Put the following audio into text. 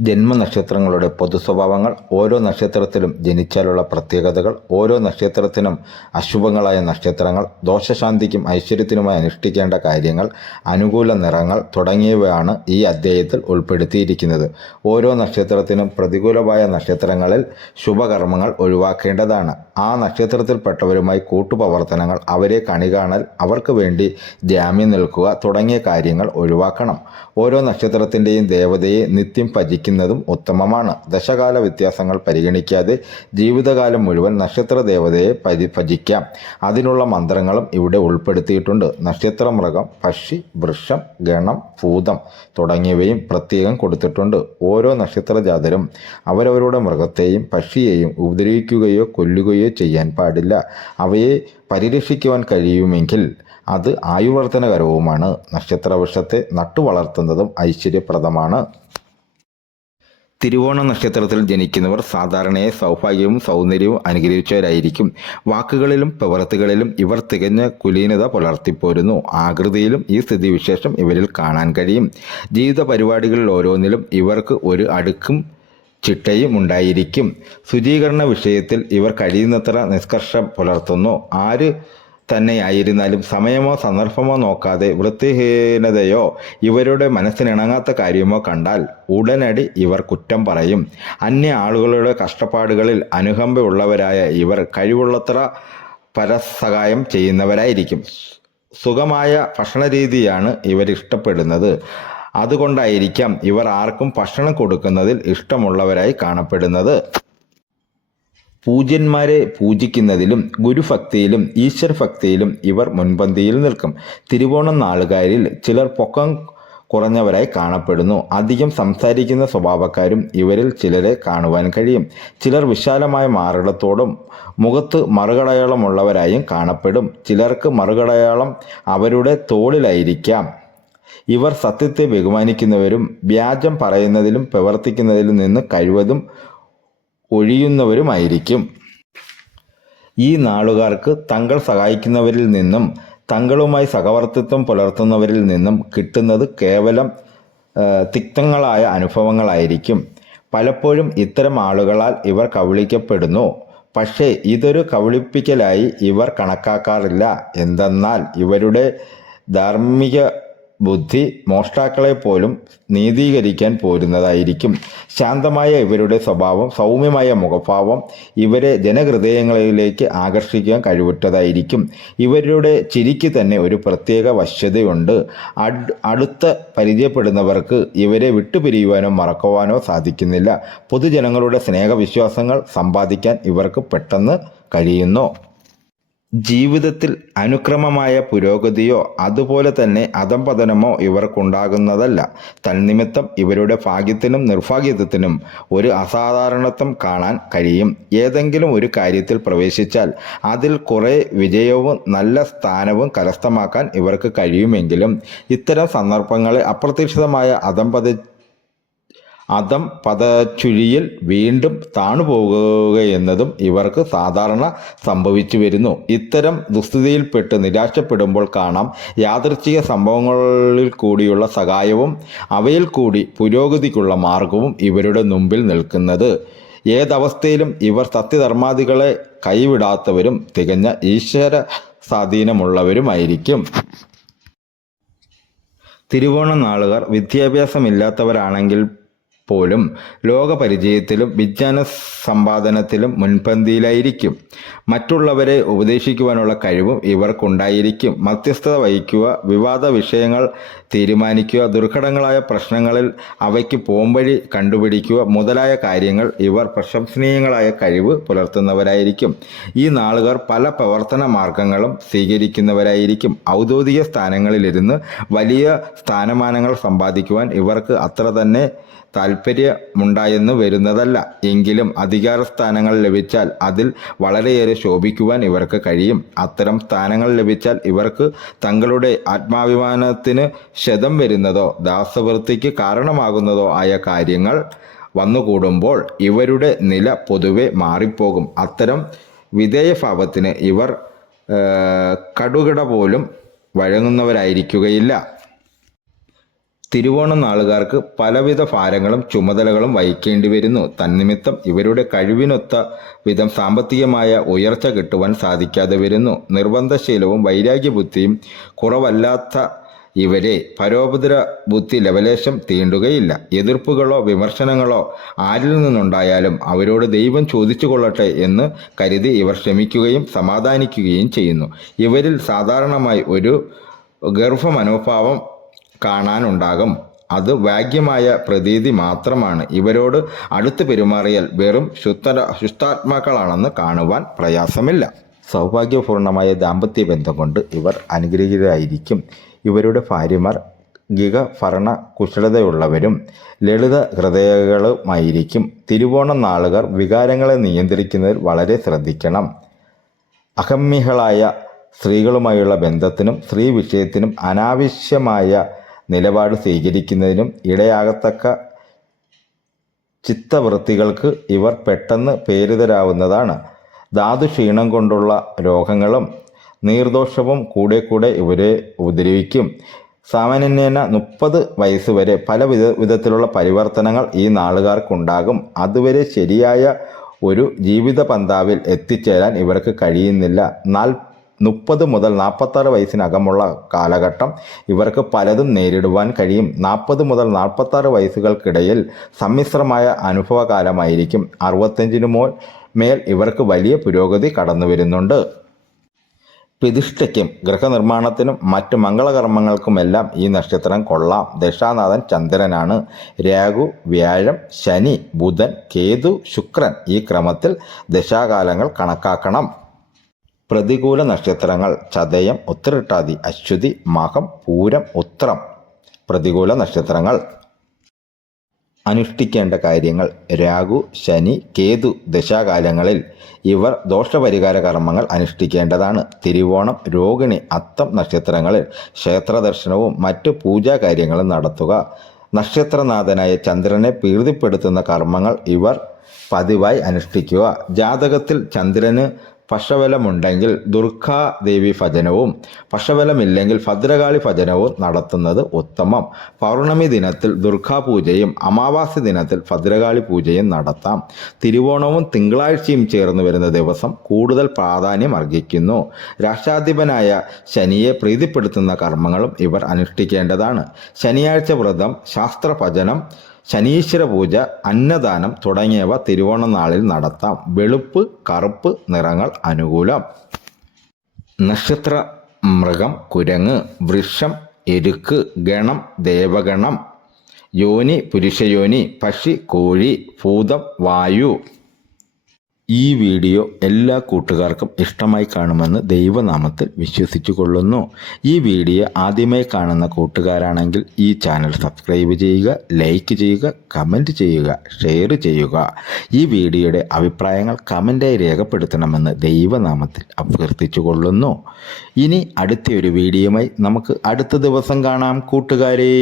ജന്മനക്ഷത്രങ്ങളുടെ പൊതുസ്വഭാവങ്ങൾ, ഓരോ നക്ഷത്രത്തിലും ജനിച്ചാലുള്ള പ്രത്യേകതകൾ, ഓരോ നക്ഷത്രത്തിനും അശുഭങ്ങളായ നക്ഷത്രങ്ങൾ, ദോഷശാന്തിക്കും ഐശ്വര്യത്തിനുമായി അനുഷ്ഠിക്കേണ്ട കാര്യങ്ങൾ, അനുകൂല നിറങ്ങൾ തുടങ്ങിയവയാണ് ഈ അധ്യായത്തിൽ ഉൾപ്പെടുത്തിയിരിക്കുന്നത്. ഓരോ നക്ഷത്രത്തിനും പ്രതികൂലമായ നക്ഷത്രങ്ങളിൽ ശുഭകർമ്മങ്ങൾ ഒഴിവാക്കേണ്ടതാണ്. ആ നക്ഷത്രത്തിൽപ്പെട്ടവരുമായി കൂട്ടുപ്രവർത്തനങ്ങൾ, അവരെ കണികാണൽ, അവർക്ക് വേണ്ടി ജാമ്യം നിൽക്കുക തുടങ്ങിയ കാര്യങ്ങൾ ഒഴിവാക്കണം. ഓരോ നക്ഷത്രത്തിൻ്റെയും ദേവതയെ നിത്യം ഭജിക്കുന്നതും ഉത്തമമാണ്. ദശകാല വ്യത്യാസങ്ങൾ പരിഗണിക്കാതെ ജീവിതകാലം മുഴുവൻ നക്ഷത്ര ദേവതയെ ഭജിക്കാം. അതിനുള്ള മന്ത്രങ്ങളും ഇവിടെ ഉൾപ്പെടുത്തിയിട്ടുണ്ട്. നക്ഷത്രമൃഗം, പക്ഷി, വൃക്ഷം, ഗണം, ഭൂതം തുടങ്ങിയവയും പ്രത്യേകം കൊടുത്തിട്ടുണ്ട്. ഓരോ നക്ഷത്രജാതരും അവരവരുടെ മൃഗത്തെയും പക്ഷിയെയും ഉപദ്രവിക്കുകയോ കൊല്ലുകയോ ചെയ്യാൻ പാടില്ല. അവയെ പരിരക്ഷിക്കുവാൻ കഴിയുമെങ്കിൽ അത് ആയുവർദ്ധനകരവുമാണ്. നക്ഷത്രവൃക്ഷത്തെ നട്ടുവളർത്തുന്നതും ഐശ്വര്യപ്രദമാണ്. തിരുവോണ നക്ഷത്രത്തിൽ ജനിക്കുന്നവർ സാധാരണയായി സൗഭാഗ്യവും സൗന്ദര്യവും അനുഗ്രഹിച്ചവരായിരിക്കും. വാക്കുകളിലും പ്രവൃത്തികളിലും ഇവർ തികഞ്ഞ കുലീനത പുലർത്തിപ്പോരുന്നു. ആകൃതിയിലും ഈ സ്ഥിതിവിശേഷം ഇവരിൽ കാണാൻ കഴിയും. ജീവിത പരിപാടികളിൽ ഓരോന്നിലും ഇവർക്ക് ഒരു അടുക്കും ചിട്ടയും ഉണ്ടായിരിക്കും. ശുചീകരണ വിഷയത്തിൽ ഇവർ കഴിയുന്നത്ര നിഷ്കർഷം പുലർത്തുന്നു. ആര് തന്നെയായിരുന്നാലും സമയമോ സന്ദർഭമോ നോക്കാതെ വൃത്തിഹീനതയോ ഇവരുടെ മനസ്സിനിണങ്ങാത്ത കാര്യമോ കണ്ടാൽ ഉടനടി ഇവർ കുറ്റം പറയും. അന്യ ആളുകളുടെ കഷ്ടപ്പാടുകളിൽ അനുകമ്പയുള്ളവരായ ഇവർ കഴിവുള്ളത്ര പരസഹായം ചെയ്യുന്നവരായിരിക്കും. സുഖമായ ഭക്ഷണരീതിയാണ് ഇവർ ഇഷ്ടപ്പെടുന്നത്. അതുകൊണ്ടായിരിക്കാം ഇവർ ആർക്കും ഭക്ഷണം കൊടുക്കുന്നതിൽ ഇഷ്ടമുള്ളവരായി കാണപ്പെടുന്നത്. പൂജ്യന്മാരെ പൂജിക്കുന്നതിലും ഗുരുഭക്തിയിലും ഈശ്വരഭക്തിയിലും ഇവർ മുൻപന്തിയിൽ നിൽക്കും. തിരുവോണം നാളുകാരിൽ ചിലർ പൊക്കം കുറഞ്ഞവരായി കാണപ്പെടുന്നു. അധികം സംസാരിക്കുന്ന സ്വഭാവക്കാരും ഇവരിൽ ചിലരെ കാണുവാൻ കഴിയും. ചിലർ വിശാലമായ മാറിടത്തോടും മുഖത്ത് മറുകടയാളമുള്ളവരായും കാണപ്പെടും. ചിലർക്ക് മറുകടയാളം അവരുടെ തോളിലായിരിക്കാം. ഇവർ സത്യത്തെ ബഹുമാനിക്കുന്നവരും വ്യാജം പറയുന്നതിലും പ്രവർത്തിക്കുന്നതിലും നിന്ന് കഴിവതും ഒഴിയുന്നവരുമായിരിക്കും. ഈ നാളുകാർക്ക് തങ്ങൾ സഹായിക്കുന്നവരിൽ നിന്നും തങ്ങളുമായി സഹവർത്തിത്വം പുലർത്തുന്നവരിൽ നിന്നും കിട്ടുന്നത് കേവലം തിക്തങ്ങളായ അനുഭവങ്ങളായിരിക്കും. പലപ്പോഴും ഇത്തരം ആളുകളാൽ ഇവർ കബളിക്കപ്പെടുന്നു. പക്ഷേ ഇതൊരു കബളിപ്പിക്കലായി ഇവർ കണക്കാക്കാറില്ല. എന്തെന്നാൽ ഇവരുടെ ധാർമ്മിക ബുദ്ധി മോഷ്ടാക്കളെ പോലും നീതീകരിക്കാൻ പോരുന്നതായിരിക്കും. ശാന്തമായ ഇവരുടെ സ്വഭാവം, സൗമ്യമായ മുഖഭാവം ഇവരെ ജനഹൃദയങ്ങളിലേക്ക് ആകർഷിക്കാൻ കഴിവുറ്റതായിരിക്കും. ഇവരുടെ ചിരിക്ക് തന്നെ ഒരു പ്രത്യേക വശ്യതയുണ്ട്. അടുത്ത് പരിചയപ്പെടുന്നവർക്ക് ഇവരെ വിട്ടുപിരിയുവാനോ മറക്കുവാനോ സാധിക്കുന്നില്ല. പൊതുജനങ്ങളുടെ സ്നേഹവിശ്വാസങ്ങൾ സമ്പാദിക്കാൻ ഇവർക്ക് പെട്ടെന്ന് കഴിയുന്നു. ജീവിതത്തിൽ അനുക്രമമായ പുരോഗതിയോ അതുപോലെ തന്നെ അധംപതനമോ ഇവർക്കുണ്ടാകുന്നതല്ല. തന്നിമിത്തം ഇവരുടെ ഭാഗ്യത്തിനും നിർഭാഗ്യത്തിനും ഒരു അസാധാരണത്വം കാണാൻ കഴിയും. ഏതെങ്കിലും ഒരു കാര്യത്തിൽ പ്രവേശിച്ചാൽ അതിൽ കുറെ വിജയവും നല്ല സ്ഥാനവും കരസ്ഥമാക്കാൻ ഇവർക്ക് കഴിയുമെങ്കിലും ഇത്തരം സന്ദർഭങ്ങളിൽ അപ്രതീക്ഷിതമായ അധംപതച്ചുഴിയിൽ വീണ്ടും താണുപോകുകയെന്നതും ഇവർക്ക് സാധാരണ സംഭവിച്ചു വരുന്നു. ഇത്തരം ദുസ്ഥിതിയിൽപ്പെട്ട് നിരാശപ്പെടുമ്പോൾ കാണാം യാദൃച്ഛിക സംഭവങ്ങളിൽ കൂടിയുള്ള സഹായവും അവയിൽ കൂടി പുരോഗതിക്കുള്ള മാർഗവും ഇവരുടെ മുമ്പിൽ നിൽക്കുന്നത്. ഏതവസ്ഥയിലും ഇവർ സത്യധർമാദികളെ കൈവിടാത്തവരും തികഞ്ഞ ഈശ്വര സ്വാധീനമുള്ളവരുമായിരിക്കും. തിരുവോണ നാളുകാർ വിദ്യാഭ്യാസമില്ലാത്തവരാണെങ്കിൽ പോലും ലോകപരിചയത്തിലും വിജ്ഞാന സമ്പാദനത്തിലും മുൻപന്തിയിലായിരിക്കും. മറ്റുള്ളവരെ ഉപദേശിക്കുവാനുള്ള കഴിവും ഇവർക്കുണ്ടായിരിക്കും. മധ്യസ്ഥത വഹിക്കുക, വിവാദ വിഷയങ്ങൾ തീരുമാനിക്കുക, ദുർഘടങ്ങളായ പ്രശ്നങ്ങളിൽ അവയ്ക്ക് പോംവഴി കണ്ടുപിടിക്കുക മുതലായ കാര്യങ്ങൾ ഇവർ പ്രശംസനീയങ്ങളായ കഴിവ് പുലർത്തുന്നവരായിരിക്കും. ഈ നാളുകാർ പല പ്രവർത്തന മാർഗങ്ങളും സ്വീകരിക്കുന്നവരായിരിക്കും. ഔദ്യോഗിക സ്ഥാനങ്ങളിലിരുന്ന് വലിയ സ്ഥാനമാനങ്ങൾ സമ്പാദിക്കുവാൻ ഇവർക്ക് അത്ര തന്നെ താല്പര്യമുണ്ടായെന്ന് വരുന്നതല്ല. എങ്കിലും അധികാര സ്ഥാനങ്ങൾ ലഭിച്ചാൽ അതിൽ വളരെയേറെ ശോഭിക്കുവാൻ ഇവർക്ക് കഴിയും. അത്തരം സ്ഥാനങ്ങൾ ലഭിച്ചാൽ ഇവർക്ക് തങ്ങളുടെ ആത്മാഭിമാനത്തിന് ക്ഷതം വരുന്നതോ ദാസവൃത്തിക്ക് കാരണമാകുന്നതോ ആയ കാര്യങ്ങൾ വന്നുകൂടുമ്പോൾ ഇവരുടെ നില പൊതുവെ മാറിപ്പോകും. അത്തരം വിധേയഭാവത്തിന് ഇവർ കടുകിട പോലും വഴങ്ങുന്നവരായിരിക്കുകയില്ല. തിരുവോണ നാളുകാർക്ക് പലവിധ ഭാരങ്ങളും ചുമതലകളും വഹിക്കേണ്ടി വരുന്നു. തന്നിമിത്തം ഇവരുടെ കഴിവിനൊത്ത വിധം സാമ്പത്തികമായ ഉയർച്ച കിട്ടുവാൻ സാധിക്കാതെ വരുന്നു. നിർബന്ധശീലവും വൈരാഗ്യബുദ്ധിയും കുറവല്ലാത്ത ഇവരെ പരോപദ്ര ബുദ്ധി ലവലേശം തീണ്ടുകയില്ല. എതിർപ്പുകളോ വിമർശനങ്ങളോ ആരിൽ നിന്നുണ്ടായാലും അവരോട് ദൈവം ചോദിച്ചു കൊള്ളട്ടെ എന്ന് കരുതി ഇവർ ക്ഷമിക്കുകയും സമാധാനിക്കുകയും ചെയ്യുന്നു. ഇവരിൽ സാധാരണമായി ഒരു ഗർഭമനോഭാവം കാണാനുണ്ടാകും. അത് വാഗ്യമായ പ്രതീതി മാത്രമാണ്. ഇവരോട് അടുത്ത് പെരുമാറിയാൽ വെറും ശുദ്ധാത്മാക്കളാണെന്ന് കാണുവാൻ പ്രയാസമില്ല. സൗഭാഗ്യപൂർണമായ ദാമ്പത്യ ബന്ധം കൊണ്ട് ഇവർ അനുഗ്രഹീതരായിരിക്കും. ഇവരുടെ ഭാര്യമാർ ഗികഭരണ കുശലതയുള്ളവരും ലളിത ഹൃദയങ്ങളുമായിരിക്കും. തിരുവോണം നാളുകാർ വികാരങ്ങളെ നിയന്ത്രിക്കുന്നതിൽ വളരെ ശ്രദ്ധിക്കണം. അഹമ്മികളായ സ്ത്രീകളുമായുള്ള ബന്ധത്തിനും സ്ത്രീ വിഷയത്തിനും അനാവശ്യമായ നിലപാട് സ്വീകരിക്കുന്നതിനും ഇടയാകത്തക്ക ചിത്തവൃത്തികൾക്ക് ഇവർ പെട്ടെന്ന് പ്രേരിതരാവുന്നതാണ്. ധാതുക്ഷീണം കൊണ്ടുള്ള രോഗങ്ങളും നീർദോഷവും കൂടെ ഇവരെ ഉപദ്രവിക്കും. സാമാന്യേന 30 വയസ്സ് വരെ പല വിധത്തിലുള്ള പരിവർത്തനങ്ങൾ ഈ നാളുകാർക്കുണ്ടാകും. അതുവരെ ശരിയായ ഒരു ജീവിത പന്ഥാവിൽ എത്തിച്ചേരാൻ ഇവർക്ക് കഴിയുന്നില്ല. 30 മുതൽ 46 വയസ്സിനകമുള്ള കാലഘട്ടം ഇവർക്ക് പലതും നേരിടുവാൻ കഴിയും. 40 മുതൽ 46 വയസ്സുകൾക്കിടയിൽ സമ്മിശ്രമായ അനുഭവകാലമായിരിക്കും. 65 മേൽ ഇവർക്ക് വലിയ പുരോഗതി കടന്നു വരുന്നുണ്ട്. പ്രതിഷ്ഠയ്ക്കും ഗൃഹനിർമ്മാണത്തിനും മറ്റ് മംഗളകർമ്മങ്ങൾക്കുമെല്ലാം ഈ നക്ഷത്രം കൊള്ളാം. ദശാനാഥൻ ചന്ദ്രനാണ്. രാഹു, വ്യാഴം, ശനി, ബുധൻ, കേതു, ശുക്രൻ ഈ ക്രമത്തിൽ ദശാകാലങ്ങൾ കണക്കാക്കണം. പ്രതികൂല നക്ഷത്രങ്ങൾ ചതയം, ഉത്രട്ടാതി, അശ്വതി, മകം, പൂരം, ഉത്രം. പ്രതികൂല നക്ഷത്രങ്ങൾ. അനുഷ്ഠിക്കേണ്ട കാര്യങ്ങൾ. രാഹു, ശനി, കേതു ദശാകാലങ്ങളിൽ ഇവർ ദോഷപരിഹാര കർമ്മങ്ങൾ അനുഷ്ഠിക്കേണ്ടതാണ്. തിരുവോണം, രോഹിണി, അത്തം നക്ഷത്രങ്ങളിൽ ക്ഷേത്രദർശനവും മറ്റു പൂജാകാര്യങ്ങളും നടത്തുക. നക്ഷത്രനാഥനായ ചന്ദ്രനെ പ്രീതിപ്പെടുത്തുന്ന കർമ്മങ്ങൾ ഇവർ പതിവായി അനുഷ്ഠിക്കുക. ജാതകത്തിൽ ചന്ദ്രന് പക്ഷബലമുണ്ടെങ്കിൽ ദുർഗാദേവി ഭജനവും പക്ഷബലമില്ലെങ്കിൽ ഭദ്രകാളി ഭജനവും നടത്തുന്നത് ഉത്തമം. പൗർണമി ദിനത്തിൽ ദുർഗാപൂജയും അമാവാസി ദിനത്തിൽ ഭദ്രകാളി പൂജയും നടത്താം. തിരുവോണവും തിങ്കളാഴ്ചയും ചേർന്ന് വരുന്ന ദിവസം കൂടുതൽ പ്രാധാന്യം അർഹിക്കുന്നു. രാഷ്ട്രാധിപനായ ശനിയെ പ്രീതിപ്പെടുത്തുന്ന കർമ്മങ്ങളും ഇവർ അനുഷ്ഠിക്കേണ്ടതാണ്. ശനിയാഴ്ച വ്രതം, ശാസ്ത്രഭജനം, ശനീശ്വര പൂജ, അന്നദാനം തുടങ്ങിയവ തിരുവോണ നാളിൽ നടത്താം. വെളുപ്പ്, കറുപ്പ് നിറങ്ങൾ അനുകൂലം. നക്ഷത്ര മൃഗം കുരങ്ങ്, വൃക്ഷം എരുക്ക്, ഗണം ദേവഗണം, യോനി പുരുഷയോനി, പക്ഷി കോഴി, ഭൂതം വായു. ഈ വീഡിയോ എല്ലാ കൂട്ടുകാർക്കും ഇഷ്ടമായി കാണുമെന്ന് ദൈവനാമത്തിൽ വിശ്വസിച്ചു കൊള്ളുന്നു. ഈ വീഡിയോ ആദ്യമായി കാണുന്ന കൂട്ടുകാരാണെങ്കിൽ ഈ ചാനൽ സബ്സ്ക്രൈബ് ചെയ്യുക, ലൈക്ക് ചെയ്യുക, കമൻറ്റ് ചെയ്യുക, ഷെയർ ചെയ്യുക. ഈ വീഡിയോയുടെ അഭിപ്രായങ്ങൾ കമൻറ്റായി രേഖപ്പെടുത്തണമെന്ന് ദൈവനാമത്തിൽ അഭ്യർത്ഥിച്ചു കൊള്ളുന്നു. ഇനി അടുത്ത ഒരു വീഡിയോയുമായി നമുക്ക് അടുത്ത ദിവസം കാണാം കൂട്ടുകാരേ.